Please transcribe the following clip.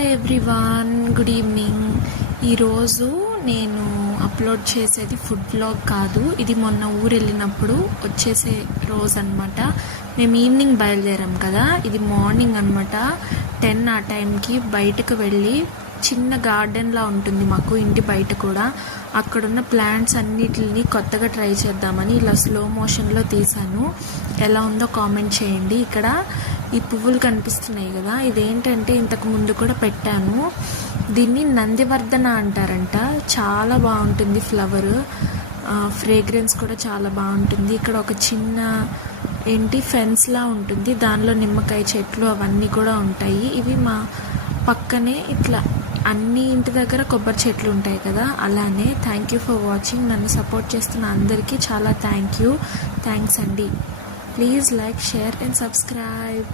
Hi everyone, good evening. ఈరోజు నేను upload చేసేది ఫుడ్ వ్లాగ్ కాదు. ఇది మొన్న ఊరు వెళ్ళినప్పుడు వచ్చేసే రోజు అనమాట. మేము ఈవినింగ్ బయలుదేరాం కదా, ఇది మార్నింగ్ అనమాట. 10 ఆ టైంకి బయటకు వెళ్ళి చిన్న గార్డెన్లా ఉంటుంది మాకు ఇంటి బయట కూడా. అక్కడున్న ప్లాంట్స్ అన్నిటిని కొత్తగా ట్రై చేద్దామని ఇలా స్లో మోషన్లో తీసాను. ఎలా ఉందో కామెంట్ చేయండి. ఇక్కడ ఈ పువ్వులు కనిపిస్తున్నాయి కదా, ఇదేంటంటే ఇంతకు ముందు కూడా పెట్టాను. దీన్ని నందివర్ధన అంటారంట. చాలా బాగుంటుంది ఫ్లవర్, ఫ్రేగ్రెన్స్ కూడా చాలా బాగుంటుంది. ఇక్కడ ఒక చిన్న ఫెన్స్లా ఉంటుంది, దానిలో నిమ్మకాయ చెట్లు అవన్నీ కూడా ఉంటాయి. ఇవి మా పక్కనే ఇట్లా అన్ని ఇంటి దగ్గర కొబ్బరి చెట్లు ఉంటాయి కదా, అలానే. Thank you for watching. నన్ను సపోర్ట్ చేస్తున్న అందరికీ చాలా థ్యాంక్స్ అండి. Please like, share and subscribe.